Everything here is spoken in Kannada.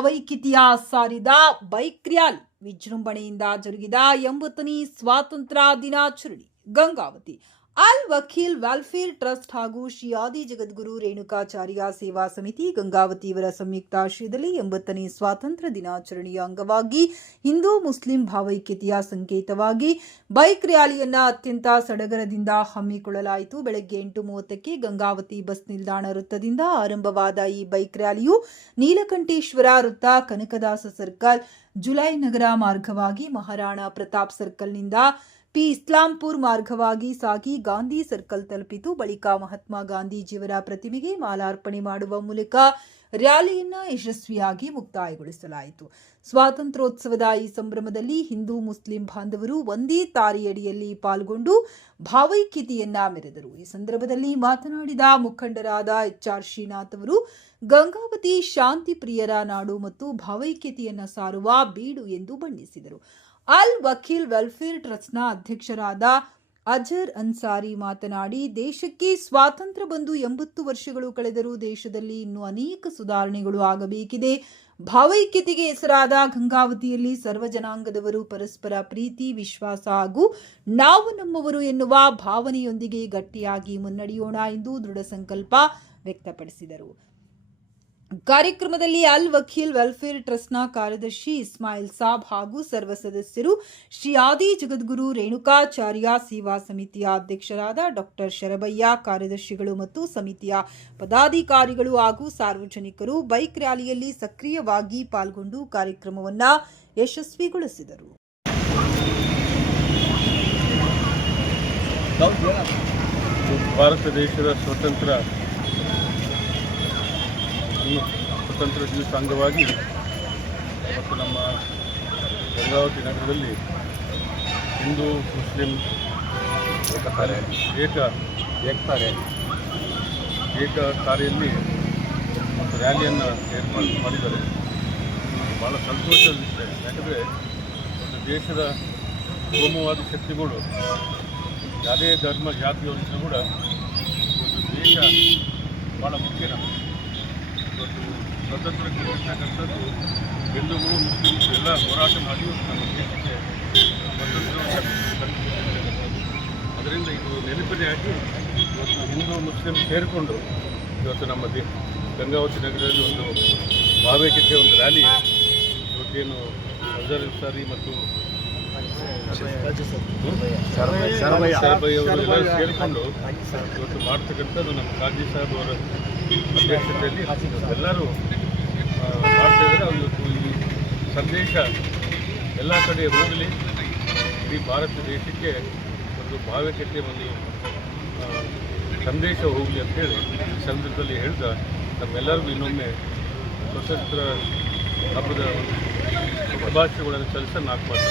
ಭಾವೈಕ್ಯತೆಯ ಸಾರಿದ ಬೈಕ್ ರ್ಯಾಲಿ ವಿಜೃಂಭಣೆಯಿಂದ ಜರುಗಿದ 80ನೇ ಸ್ವಾತಂತ್ರ್ಯ ದಿನಾಚರಣೆ. ಗಂಗಾವತಿ ಅಲ್ ವಕೀಲ್ ವೆಲ್ಫೇರ್ ಟ್ರಸ್ಟ್ ಹಾಗೂ ಶ್ರೀ ಆದಿ ಜಗದ್ಗುರು ರೇಣುಕಾಚಾರ್ಯ ಸೇವಾ ಸಮಿತಿ ಗಂಗಾವತಿ ಇವರ ಸಂಯುಕ್ತಾಶ್ರಯದಲ್ಲಿ 80ನೇ ಸ್ವಾತಂತ್ರ್ಯ ದಿನಾಚರಣೆಯ ಅಂಗವಾಗಿ ಹಿಂದೂ ಮುಸ್ಲಿಂ ಭಾವೈಕ್ಯತೆಯ ಸಂಕೇತವಾಗಿ ಬೈಕ್ ರ್ಯಾಲಿಯನ್ನು ಅತ್ಯಂತ ಸಡಗರದಿಂದ ಹಮ್ಮಿಕೊಳ್ಳಲಾಯಿತು. ಬೆಳಗ್ಗೆ 8:30ಕ್ಕೆ ಗಂಗಾವತಿ ಬಸ್ ನಿಲ್ದಾಣ ವೃತ್ತದಿಂದ ಆರಂಭವಾದ ಈ ಬೈಕ್ ರ್ಯಾಲಿಯು ನೀಲಕಂಠೇಶ್ವರ ವೃತ್ತ, ಕನಕದಾಸ ಸರ್ಕಲ್, ಜುಲೈ ನಗರ ಮಾರ್ಗವಾಗಿ ಮಹಾರಾಣಾ ಪ್ರತಾಪ್ ಸರ್ಕಲ್ನಿಂದ ಪಿ ಇಸ್ಲಾಂಪುರ್ ಮಾರ್ಗವಾಗಿ ಸಾಗಿ ಗಾಂಧಿ ಸರ್ಕಲ್ ತಲುಪಿತು. ಬಳಿಕ ಮಹಾತ್ಮ ಗಾಂಧೀಜಿಯವರ ಪ್ರತಿಮೆಗೆ ಮಾಲಾರ್ಪಣೆ ಮಾಡುವ ಮೂಲಕ ರ್ಯಾಲಿಯನ್ನು ಯಶಸ್ವಿಯಾಗಿ ಮುಕ್ತಾಯಗೊಳಿಸಲಾಯಿತು. ಸ್ವಾತಂತ್ರ್ಯೋತ್ಸವದ ಈ ಸಂಭ್ರಮದಲ್ಲಿ ಹಿಂದೂ ಮುಸ್ಲಿಂ ಬಾಂಧವರು ಒಂದೇ ತಾರೆಯಡಿಯಲ್ಲಿ ಪಾಲ್ಗೊಂಡು ಭಾವೈಕ್ಯತೆಯನ್ನ ಮೆರೆದರು. ಈ ಸಂದರ್ಭದಲ್ಲಿ ಮಾತನಾಡಿದ ಮುಖಂಡರಾದ HR ಶ್ರೀನಾಥ್ ಅವರು, ಗಂಗಾವತಿ ಶಾಂತಿ ಪ್ರಿಯರ ನಾಡು ಮತ್ತು ಭಾವೈಕ್ಯತೆಯನ್ನ ಸಾರುವ ಬೀಡು ಎಂದು ಬಣ್ಣಿಸಿದರು. ಅಲ್ ವಕೀಲ್ ವೆಲ್ಫೇರ್ ಟ್ರಸ್ಟ್ನ ಅಧ್ಯಕ್ಷರಾದ ಅಜರ್ ಅನ್ಸಾರಿ ಮಾತನಾಡಿ, ದೇಶಕ್ಕೆ ಸ್ವಾತಂತ್ರ್ಯ ಬಂದು 80 ವರ್ಷಗಳು ಕಳೆದರೂ ದೇಶದಲ್ಲಿ ಇನ್ನೂ ಅನೇಕ ಸುಧಾರಣೆಗಳು ಆಗಬೇಕಿದೆ. ಭಾವೈಕ್ಯತೆಗೆ ಹೆಸರಾದ ಗಂಗಾವತಿಯಲ್ಲಿ ಸರ್ವ ಜನಾಂಗದವರು ಪರಸ್ಪರ ಪ್ರೀತಿ, ವಿಶ್ವಾಸ ಹಾಗೂ ನಾವು ನಮ್ಮವರು ಎನ್ನುವ ಭಾವನೆಯೊಂದಿಗೆ ಗಟ್ಟಿಯಾಗಿ ಮುನ್ನಡೆಯೋಣ ಎಂದು ದೃಢ ಸಂಕಲ್ಪ ವ್ಯಕ್ತಪಡಿಸಿದರು. ಕಾರ್ಯಕ್ರಮದಲ್ಲಿ ಅಲ್ ವಕೀಲ್ ವೆಲ್ಫೇರ್ ಟ್ರಸ್ಟ್ನ ಕಾರ್ಯದರ್ಶಿ ಇಸ್ಮಾಯಿಲ್ ಸಾಬ್ ಹಾಗೂ ಸರ್ವ ಸದಸ್ಯರು, ಶ್ರೀ ಆದಿ ಜಗದ್ಗುರು ರೇಣುಕಾಚಾರ್ಯ ಸೇವಾ ಸಮಿತಿಯ ಅಧ್ಯಕ್ಷರಾದ ಡಾಕ್ಟರ್ ಶರಬಯ್ಯ, ಕಾರ್ಯದರ್ಶಿಗಳು ಮತ್ತು ಸಮಿತಿಯ ಪದಾಧಿಕಾರಿಗಳು ಹಾಗೂ ಸಾರ್ವಜನಿಕರು ಬೈಕ್ ರ್ಯಾಲಿಯಲ್ಲಿ ಸಕ್ರಿಯವಾಗಿ ಪಾಲ್ಗೊಂಡು ಕಾರ್ಯಕ್ರಮವನ್ನು ಯಶಸ್ವಿಗೊಳಿಸಿದರು. ಭಾರತ ದೇಶದ ಸ್ವತಂತ್ರ ದಿವಸ ಅಂಗವಾಗಿ ಮತ್ತು ನಮ್ಮ ಗಂಗಾವತಿ ನಗರದಲ್ಲಿ ಹಿಂದೂ ಮುಸ್ಲಿಂ ಏಕ ತಾರೆಯಲ್ಲಿ ಮತ್ತು ರ್ಯಾಲಿಯನ್ನು ಏರ್ಪಾಡು ಮಾಡಿದ್ದಾರೆ. ಭಾಳ ಸಂತೋಷದ ವಿಷಯ. ಯಾಕಂದರೆ ಒಂದು ದೇಶದ ಕೋಮುವಾದಿ ಶಕ್ತಿಗಳು ಯಾವುದೇ ಧರ್ಮ ಜಾತಿಯವರಿದ್ದರೂ ಕೂಡ ಒಂದು ದೇಶ ಭಾಳ ಮುಖ್ಯ. ಇವತ್ತು ಸ್ವತಂತ್ರಕ್ಕೆ ಹೋಗ್ತಕ್ಕಂಥದ್ದು ಹಿಂದೂಗಳು ಮುಸ್ಲಿಮ್ಸ್ ಎಲ್ಲ ಹೋರಾಟ ಮಾಡಿ ನಮ್ಮ ದೇಶಕ್ಕೆ ಸ್ವಾತಂತ್ರ್ಯ. ಅದರಿಂದ ಇದು ನೆನಪಿನೆಯಾಗಿ ಇವತ್ತು ಹಿಂದೂ ಮುಸ್ಲಿಂ ಸೇರಿಕೊಂಡು ಇವತ್ತು ನಮ್ಮ ಗಂಗಾವತಿ ನಗರದಲ್ಲಿ ಒಂದು ಭಾವೈಕ್ಯತೆ ಒಂದು ರ್ಯಾಲಿ ಇವತ್ತೇನು ಅಜರ್ ಅನ್ಸಾರಿ ಮತ್ತು ಶರಬಯ್ಯ ಅವರು ಎಲ್ಲ ಸೇರಿಕೊಂಡು ಇವತ್ತು ಮಾಡ್ತಕ್ಕಂಥದ್ದು ನಮ್ಮ ಕಾಜಿ ಸಾಹೇಬ್ ಅವರ ಅಧ್ಯಕ್ಷತೆಯಲ್ಲಿ ಎಲ್ಲರೂ ಮಾಡ್ತಾ ಇದ್ದಾರೆ. ಇವತ್ತು ಈ ಸಂದೇಶ ಎಲ್ಲ ಕಡೆ ಹೋಗಲಿ, ಇಡೀ ಭಾರತ ದೇಶಕ್ಕೆ ಒಂದು ಭಾವೈಕ್ಯತೆ ಒಂದು ಸಂದೇಶ ಹೋಗಲಿ ಅಂತೇಳಿ ಈ ಸಂದರ್ಭದಲ್ಲಿ ಹೇಳಿದ ನಮ್ಮೆಲ್ಲರಿಗೂ ಇನ್ನೊಮ್ಮೆ ಸ್ವತಂತ್ರ ಹಬ್ಬದ ಶುಭಾಶಯಗಳನ್ನು ಸಲ್ಲಿಸ 4 ಮಾತು.